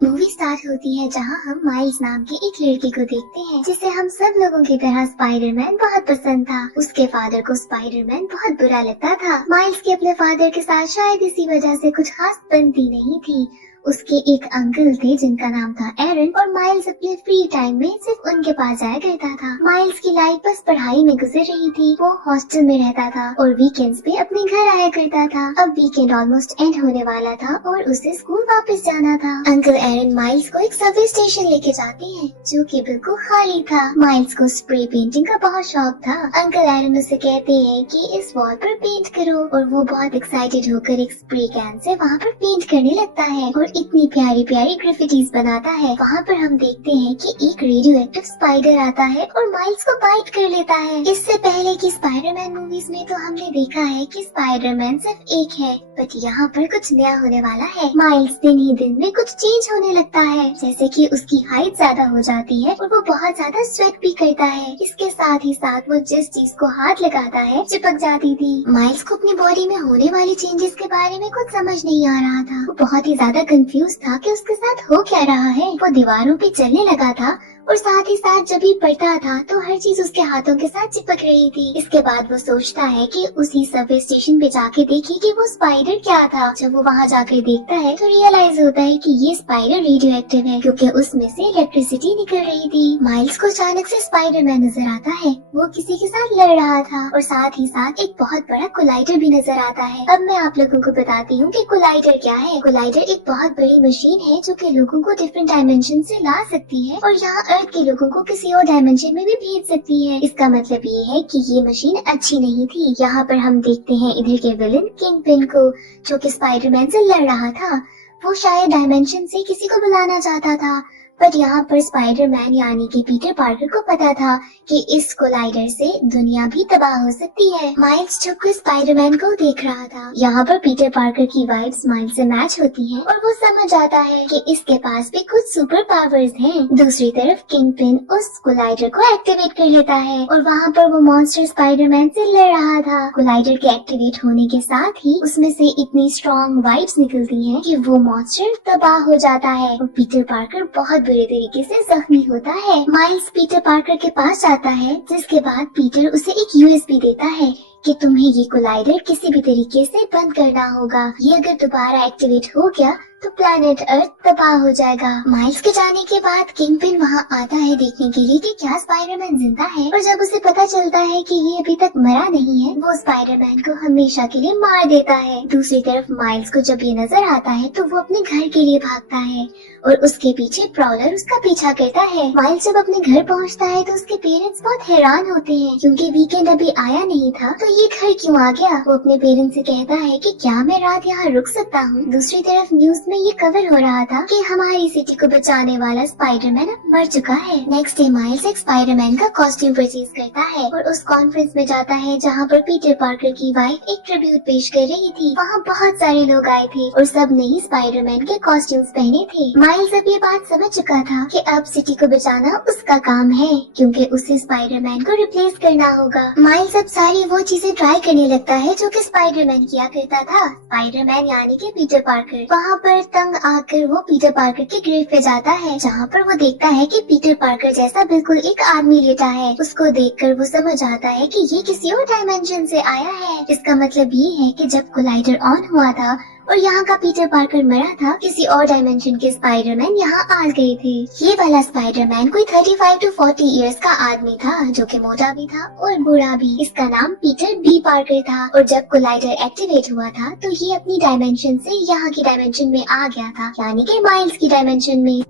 Movie start होती है जहां हम माइल्स नाम के एक लड़के को देखते हैं जिसे हम सब लोगों की तरह स्पाइडरमैन बहुत पसंद था। उसके फादर को स्पाइडरमैन बहुत बुरा लगता था। माइल्स के अपने फादर के साथ शायद इसी वजह से कुछ खास बनती नहीं थी। उसके एक अंकल थे जिनका नाम था एरन और माइल्स अपने फ्री टाइम में सिर्फ उनके पास जाया करता था। माइल्स की लाइफ बस पढ़ाई में गुजर रही थी। वो हॉस्टल में रहता था और वीकेंड्स पे अपने घर आया करता था। अब वीकेंड ऑलमोस्ट एंड होने वाला था और उसे स्कूल वापस जाना था। अंकल एरन माइल्स को एक सबवे स्टेशन लेके जाते हैं जो कि बिल्कुल खाली था। माइल्स को स्प्रे पेंटिंग का बहुत शौक था। अंकल एरन उसे कहते हैं कि इस वॉल पर पेंट करो और वो बहुत एक्साइटेड होकर एक स्प्रे कैन से वहाँ पर पेंट करने लगता है और इतनी प्यारी प्यारी ग्राफिटीज बनाता है। वहाँ पर हम देखते हैं कि एक रेडियो एक्टिव स्पाइडर आता है और माइल्स को बाइट कर लेता है। इससे पहले की स्पाइडरमैन मूवीज में तो हमने देखा है कि स्पाइडरमैन सिर्फ एक है, बट यहाँ पर कुछ नया होने वाला है। माइल्स दिन ही दिन में कुछ चेंज होने लगता है, जैसे कि उसकी हाइट ज्यादा हो जाती है और वो बहुत ज्यादा स्वेट भी करता है। इसके साथ ही साथ वो जिस चीज को हाथ लगाता है चिपक जाती थी। माइल्स को अपनी बॉडी में होने वाले चेंजेस के बारे में कुछ समझ नहीं आ रहा था। वो बहुत ही ज्यादा कंफ्यूज था कि उसके साथ हो क्या रहा है। वो दीवारों पे चलने लगा था और साथ ही साथ जब भी पढ़ता था तो हर चीज उसके हाथों के साथ चिपक रही थी। इसके बाद वो सोचता है कि उसी सबवे स्टेशन पे जाके देखे कि वो स्पाइडर क्या था। जब वो वहाँ जाकर देखता है तो रियलाइज होता है कि ये स्पाइडर रेडियो एक्टिव है क्योंकि उसमें से इलेक्ट्रिसिटी निकल रही थी। माइल्स को अचानक से स्पाइडरमैन नजर आता है। वो किसी के साथ लड़ रहा था और साथ ही साथ एक बहुत बड़ा कोलाइडर भी नजर आता है। अब मैं आप लोगों को बताती हूँ कि कोलाइडर क्या है। कोलाइडर एक बहुत बड़ी मशीन है जो कि लोगों को डिफरेंट डायमेंशन से ला सकती है और यहाँ अर्थ के लोगों को किसी और डायमेंशन में भी भेज सकती है। इसका मतलब ये है कि ये मशीन अच्छी नहीं थी। यहाँ पर हम देखते हैं इधर के विलन किंगपिन को जो कि स्पाइडरमैन से लड़ रहा था। वो शायद डायमेंशन से किसी को बुलाना चाहता था, बट यहाँ पर स्पाइडरमैन यानी कि पीटर पार्कर को पता था कि इस कोलाइडर से दुनिया भी तबाह हो सकती है। माइल्स छुपकर स्पाइडरमैन को देख रहा था। यहाँ पर पीटर पार्कर की वाइब्स माइल्स से मैच होती हैं और वो समझ आता है कि इसके पास भी कुछ सुपर पावर्स हैं। दूसरी तरफ किंगपिन उस कोलाइडर को एक्टिवेट कर लेता है और वहाँ पर वो मॉन्स्टर स्पाइडरमैन से लड़ रहा था। कोलाइडर के एक्टिवेट होने के साथ ही उसमें से इतनी स्ट्रॉन्ग वाइब्स निकलती है कि वो मॉन्स्टर तबाह हो जाता है और पीटर पार्कर बहुत बुरे तरीके से जख्मी होता है। माइल्स पीटर पार्कर के पास जाता है जिसके बाद पीटर उसे एक यूएसबी देता है कि तुम्हें ये कोलाइडर किसी भी तरीके से बंद करना होगा। ये अगर दोबारा एक्टिवेट हो गया तो प्लैनेट अर्थ तबाह हो जाएगा। माइल्स के जाने के बाद किंगपिन वहाँ आता है देखने के लिए कि क्या स्पाइडरमैन जिंदा है और जब उसे पता चलता है कि ये अभी तक मरा नहीं है वो स्पाइडरमैन को हमेशा के लिए मार देता है। दूसरी तरफ माइल्स को जब ये नजर आता है तो वो अपने घर के लिए भागता है और उसके पीछे प्रॉलर उसका पीछा करता है। माइल्स जब अपने घर पहुँचता है तो उसके पेरेंट्स बहुत हैरान होते हैं क्योंकि वीकेंड अभी आया नहीं था तो ये घर क्यों आ गया। वो अपने पेरेंट्स से कहता है कि क्या मैं रात यहाँ रुक सकता हूँ। दूसरी तरफ न्यूज में ये कवर हो रहा था कि हमारी सिटी को बचाने वाला स्पाइडरमैन अब मर चुका है। नेक्स्ट डे माइल्स एक स्पाइडरमैन का कॉस्ट्यूम परचेज करता है और उस कॉन्फ्रेंस में जाता है जहाँ पर पीटर पार्कर की वाइफ एक ट्रिब्यूट पेश कर रही थी। वहाँ बहुत सारे लोग आए थे और सब ने ही स्पाइडरमैन के कॉस्ट्यूम्स पहने थे। माइल्स अब ये बात समझ चुका था कि अब सिटी को बचाना उसका काम है क्योंकि उसे स्पाइडरमैन को रिप्लेस करना होगा। माइल्स अब सारी वो चीजें ट्राई करने लगता है जो कि स्पाइडरमैन किया करता था। स्पाइडरमैन यानी कि पीटर पार्कर वहाँ पर तंग आकर वो पीटर पार्कर के ग्रेव पे जाता है जहाँ पर वो देखता है कि पीटर पार्कर जैसा बिल्कुल एक आदमी लेटा है। उसको देखकर वो समझ आता है कि ये किसी और डायमेंशन से आया है। इसका मतलब ये है कि जब कोलाइडर ऑन हुआ था और यहाँ का पीटर पार्कर मरा था किसी और डायमेंशन के स्पाइडरमैन यहाँ आ गए थे। ये वाला स्पाइडरमैन कोई 35 to 40 इयर्स का आदमी था जो कि मोटा भी था और बूढ़ा भी। इसका नाम पीटर बी पार्कर था और जब कोलाइडर एक्टिवेट हुआ था तो ये अपनी डायमेंशन से यहाँ की डायमेंशन में आ गया था यानी कि माइल्स की डायमेंशन में।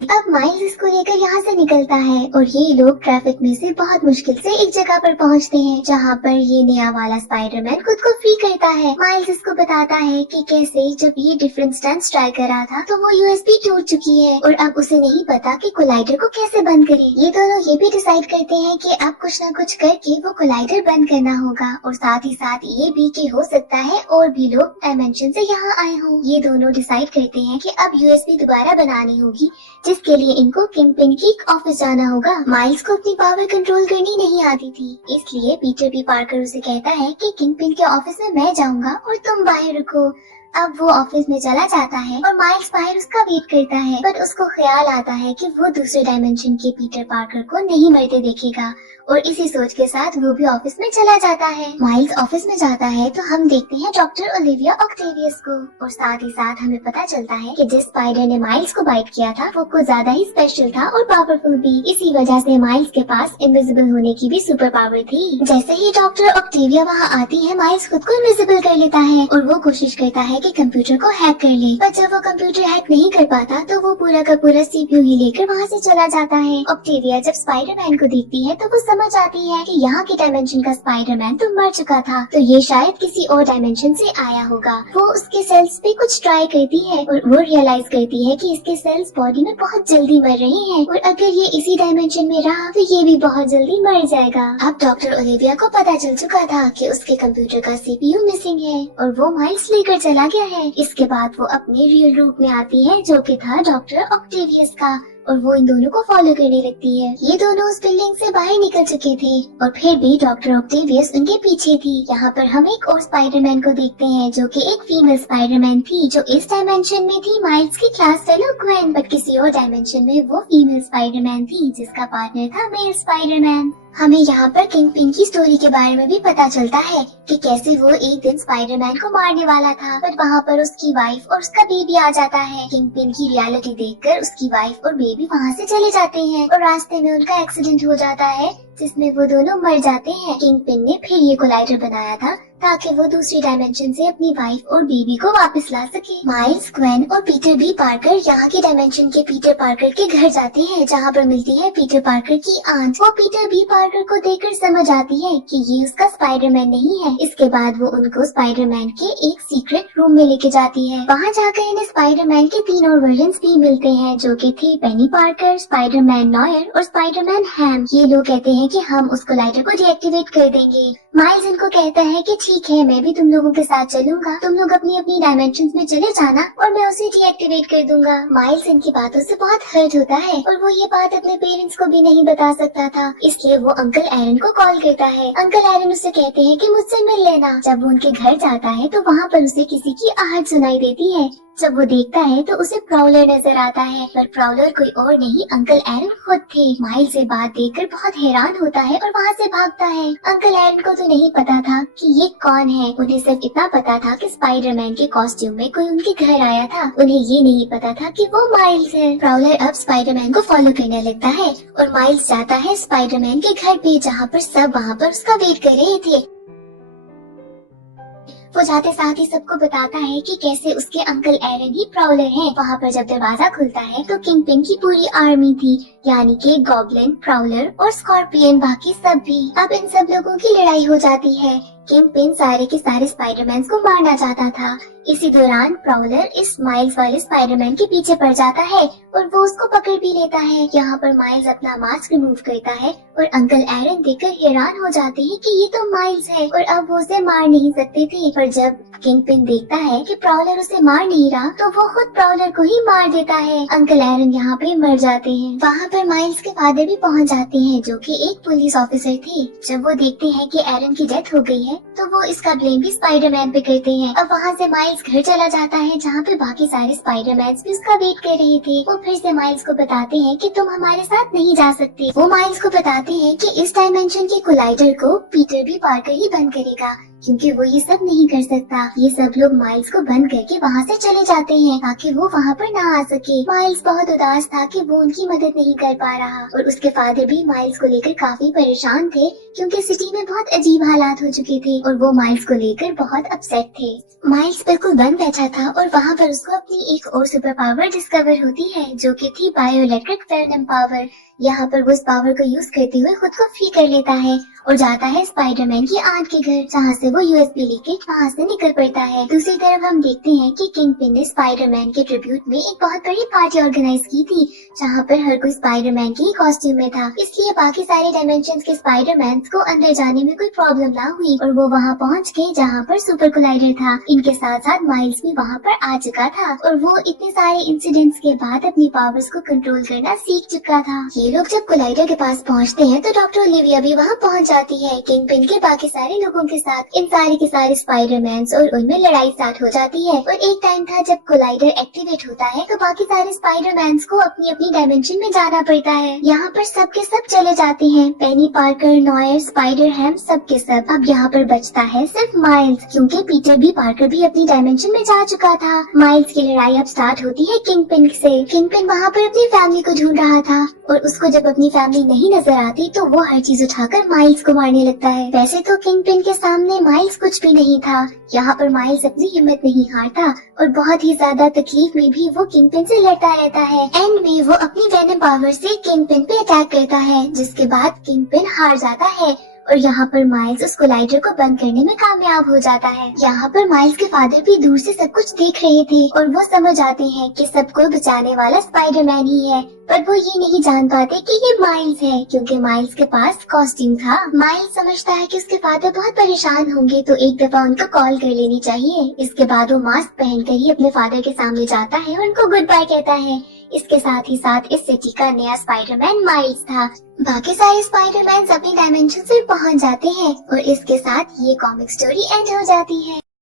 अब माइल्स इसको लेकर यहाँ से निकलता है और ये लोग ट्रैफिक में से बहुत मुश्किल से एक जगह पर पहुँचते हैं जहाँ पर ये नया वाला स्पाइडरमैन खुद को फ्री करता है। माइल्स इसको बताता है कि कैसे जब ये डिफरेंट स्टंट्स ट्राई कर रहा था तो वो यूएसबी टूट चुकी है और अब उसे नहीं पता कि कोलाइडर को कैसे बंद करे। ये दोनों ये भी डिसाइड करते हैं कि अब कुछ न कुछ करके वो कोलाइडर बंद करना होगा और साथ ही साथ ये भी कि हो सकता है और भी लोग डायमेंशन से यहाँ आए हों। ये दोनों डिसाइड करते हैं कि अब यूएसबी दोबारा बनानी होगी जिसके लिए इनको किंगपिन की ऑफिस जाना होगा। माइल्स को अपनी पावर कंट्रोल करनी नहीं आती थी इसलिए पीटर बी पार्कर उसे कहता है कि किंगपिन के ऑफिस में मैं जाऊंगा और तुम बाहर रुको। अब वो ऑफिस में चला जाता है और माइल्स बाहर उसका वेट करता है, पर उसको ख्याल आता है कि वो दूसरे डायमेंशन के पीटर पार्कर को नहीं मरते देखेगा और इसी सोच के साथ वो भी ऑफिस में चला जाता है। माइल्स ऑफिस में जाता है तो हम देखते हैं डॉक्टर ओलिविया ऑक्टेवियस को, और साथ ही साथ हमें पता चलता है कि जिस स्पाइडर ने माइल्स को बाइट किया था वो कुछ ज्यादा ही स्पेशल था और पावरफुल भी। इसी वजह से माइल्स के पास इनविजिबल होने की भी सुपर पावर थी। जैसे ही डॉक्टर ऑक्टेविया वहाँ आती है, माइल्स खुद को इनविजिबल कर लेता है और वो कोशिश करता है कि कंप्यूटर को हैक कर ले, पर जब वो कंप्यूटर हैक नहीं कर पाता तो वो पूरा का पूरा CPU ही लेकर वहाँ से चला जाता है। ऑक्टेविया जब स्पाइडरमैन को देखती है तो वो समझ आती है कि यहाँ के डायमेंशन का स्पाइडरमैन तो मर चुका था, तो ये शायद किसी और डायमेंशन से आया होगा। वो उसके सेल्स पे कुछ ट्राई करती है और वो रियलाइज करती है कि इसके सेल्स बॉडी में बहुत जल्दी मर रहे हैं और अगर ये इसी डायमेंशन में रहा तो ये भी बहुत जल्दी मर जाएगा। अब डॉक्टर ओलिविया को पता चल चुका था कि उसके कंप्यूटर का CPU मिसिंग है और वो माइल्स लेकर चला गया है। इसके बाद वो अपने रियल रूप में आती है जो कि था डॉक्टर ऑक्टेवियस का, और वो इन दोनों को फॉलो करने लगती है। ये दोनों उस बिल्डिंग से बाहर निकल चुके थे और फिर भी डॉक्टर ऑक्टेवियस उनके पीछे थी। यहाँ पर हम एक और स्पाइडरमैन को देखते हैं जो कि एक फीमेल स्पाइडरमैन थी जो इस डायमेंशन में थी माइल्स की क्लास फेलो ग्वेन, बट किसी और डायमेंशन में वो फीमेल स्पाइडरमैन थी जिसका पार्टनर था मेल स्पाइडरमैन। हमें यहाँ पर किंग पिन की स्टोरी के बारे में भी पता चलता है कि कैसे वो एक दिन स्पाइडरमैन को मारने वाला था, पर वहाँ पर उसकी वाइफ और उसका बेबी आ जाता है। किंग पिन की रियलिटी देखकर उसकी वाइफ और बेबी वहाँ से चले जाते हैं और रास्ते में उनका एक्सीडेंट हो जाता है जिसमें वो दोनों मर जाते हैं। किंग पिन ने फिर ये कोलाइडर बनाया था ताकि वो दूसरी डायमेंशन से अपनी वाइफ और बेबी को वापस ला सके। माइल्स, ग्वेन और पीटर बी पार्कर यहाँ के डायमेंशन के पीटर पार्कर के घर जाते हैं जहाँ पर मिलती है पीटर पार्कर की आंट। वो पीटर बी पार्कर को देखकर समझ आती है कि ये उसका स्पाइडरमैन नहीं है। इसके बाद वो उनको स्पाइडरमैन के एक सीक्रेट रूम में लेके जाती है। वहाँ जाकर इन्हें स्पाइडरमैन के 3 और वर्जन्स भी मिलते हैं जो कि थे पेनी पार्कर, स्पाइडरमैन नॉयर और स्पाइडरमैन हैम। ये लोग कहते हैं कि हम उस कोलाइडर को डीएक्टिवेट कर देंगे। माइल्स इनको कहता है कि ठीक है, मैं भी तुम लोगों के साथ चलूंगा, तुम लोग अपनी अपनी डायमेंशंस में चले जाना और मैं उसे डीएक्टिवेट कर दूंगा। माइल्स इनकी बातों से बहुत हर्ट होता है और वो ये बात अपने पेरेंट्स को भी नहीं बता सकता था, इसलिए वो अंकल एरन को कॉल करता है। अंकल एरन उसे कहते हैं कि मुझसे मिल लेना। जब वो उनके घर जाता है तो वहाँ पर उसे किसी की आहट सुनाई देती है। जब वो देखता है तो उसे प्राउलर नजर आता है, पर प्राउलर कोई और नहीं अंकल एरन खुद थे। माइल्स से बात देखकर बहुत हैरान होता है और वहाँ से भागता है। अंकल एरन को तो नहीं पता था कि ये कौन है, उन्हें सिर्फ इतना पता था कि स्पाइडरमैन के कॉस्ट्यूम में कोई उनके घर आया था। उन्हें ये नहीं पता था कि वो माइल्स है। प्राउलर अब स्पाइडरमैन को फॉलो करने लगता है और माइल्स जाता है स्पाइडरमैन के घर पे जहाँ पर सब वहाँ पर उसका वेट कर रहे थे। वो जाते साथ ही सबको बताता है कि कैसे उसके अंकल एरन ही प्राउलर हैं। वहाँ पर जब दरवाजा खुलता है तो किंग पिन की पूरी आर्मी थी, यानी कि गॉब्लिन, प्राउलर और स्कॉर्पियन, बाकी सब भी। अब इन सब लोगों की लड़ाई हो जाती है। किंग पिन सारे के सारे स्पाइडरमैन को मारना चाहता था। इसी दौरान प्राउलर इस माइल्स वाले स्पाइडरमैन के पीछे पड़ जाता है और वो उसको पकड़ भी लेता है। यहाँ पर माइल्स अपना मास्क रिमूव करता है और अंकल एरन देखकर हैरान हो जाते हैं कि ये तो माइल्स है और अब वो उसे मार नहीं सकते थे। पर जब किंग पिन देखता है कि प्राउलर उसे मार नहीं रहा तो वो खुद प्राउलर को ही मार देता है। अंकल एरन यहाँ पे मर जाते हैं। वहाँ पर माइल्स के फादर भी पहुँच जाते हैं जो कि एक पुलिस ऑफिसर थे। जब वो देखते हैं कि एरन की डेथ हो गई है तो वो इसका ब्लेम भी स्पाइडरमैन पे करते हैं। अब वहाँ से माइल्स घर चला जाता है जहाँ पे बाकी सारे स्पाइडरमैन भी उसका वेट कर रहे थे। वो फिर से माइल्स को बताते हैं कि तुम हमारे साथ नहीं जा सकते। वो माइल्स को बताते हैं कि इस डायमेंशन के कोलाइडर को पीटर बी पार्कर ही बंद करेगा क्योंकि वो ये सब नहीं कर सकता। ये सब लोग माइल्स को बंद करके वहाँ से चले जाते हैं ताकि वो वहाँ पर ना आ सके। माइल्स बहुत उदास था कि वो उनकी मदद नहीं कर पा रहा और उसके फादर भी माइल्स को लेकर काफी परेशान थे क्योंकि सिटी में बहुत अजीब हालात हो चुके थे और वो माइल्स को लेकर बहुत अपसेट थे। माइल्स बिल्कुल बंद बैठा था और वहाँ पर उसको अपनी एक और सुपर पावर डिस्कवर होती है जो कि थी बायो इलेक्ट्रिक वेनम पावर। यहाँ पर वो इस पावर को यूज करते हुए खुद को फ्री कर लेता है और जाता है स्पाइडरमैन की आंट के घर जहाँ से वो यूएसबी लेके वहाँ से निकल पड़ता है। दूसरी तरफ हम देखते हैं कि किंग पिन ने स्पाइडरमैन के ट्रिब्यूट में एक बहुत बड़ी पार्टी ऑर्गेनाइज की थी जहाँ पर हर कोई स्पाइडरमैन के ही कॉस्ट्यूम में था, इसलिए बाकी सारे डायमेंशंस के स्पाइडरमैन को अंदर जाने में कोई प्रॉब्लम ना हुई और वो वहाँ पहुँच गए जहाँ पर सुपर कोलाइडर था। इनके साथ साथ माइल्स भी वहाँ पर आ चुका था और वो इतने सारे इंसिडेंट्स के बाद अपनी पावर्स को कंट्रोल करना सीख चुका था। ये लोग जब कोलाइडर के पास पहुंचते हैं तो डॉक्टर ओलिविया भी वहां पहुंच जाती है किंगपिन के बाकी सारे लोगों के साथ। इन सारे के सारे स्पाइडरमैन्स और उनमें लड़ाई स्टार्ट हो जाती है। और एक टाइम था जब कोलाइडर एक्टिवेट होता है तो बाकी सारे स्पाइडरमैन्स को अपनी अपनी डायमेंशन में जाना पड़ता है। यहाँ पर सब के सब चले जाते हैं, पेनी पार्कर, नॉयर, स्पाइडर हैम, सब के सब। अब यहाँ पर बचता है सिर्फ माइल्स, क्योंकि पीटर भी पार्कर भी अपनी डायमेंशन में जा चुका था। माइल्स की लड़ाई अब स्टार्ट होती है किंगपिन से। किंगपिन वहाँ पर अपनी फैमिली को ढूंढ रहा था और उसको जब अपनी फैमिली नहीं नजर आती तो वो हर चीज उठाकर माइल्स को मारने लगता है। वैसे तो किंगपिन के सामने माइल्स कुछ भी नहीं था। यहाँ पर माइल्स अपनी हिम्मत नहीं हारता और बहुत ही ज्यादा तकलीफ में भी वो किंगपिन से लड़ता रहता है। एंड में वो अपनी वेनम पावर से किंगपिन पे अटैक करता है, जिसके बाद किंगपिन हार जाता है और यहाँ पर माइल्स उस कोलाइडर को बंद करने में कामयाब हो जाता है। यहाँ पर माइल्स के फादर भी दूर से सब कुछ देख रहे थे और वो समझ आते हैं कि सबको बचाने वाला स्पाइडरमैन ही है, पर वो ये नहीं जान पाते कि ये माइल्स है, क्योंकि माइल्स के पास कॉस्ट्यूम था। माइल्स समझता है कि उसके फादर बहुत परेशान होंगे तो एक दफा उनको कॉल कर लेनी चाहिए। इसके बाद वो मास्क पहनकर ही अपने फादर के सामने जाता है और उनको गुड बाय कहता है। इसके साथ ही साथ इस सिटी का नया स्पाइडरमैन माइल्स था। बाकी सारे स्पाइडरमैन अपनी डायमेंशन से पहुंच जाते हैं और इसके साथ ये कॉमिक स्टोरी एंड हो जाती है।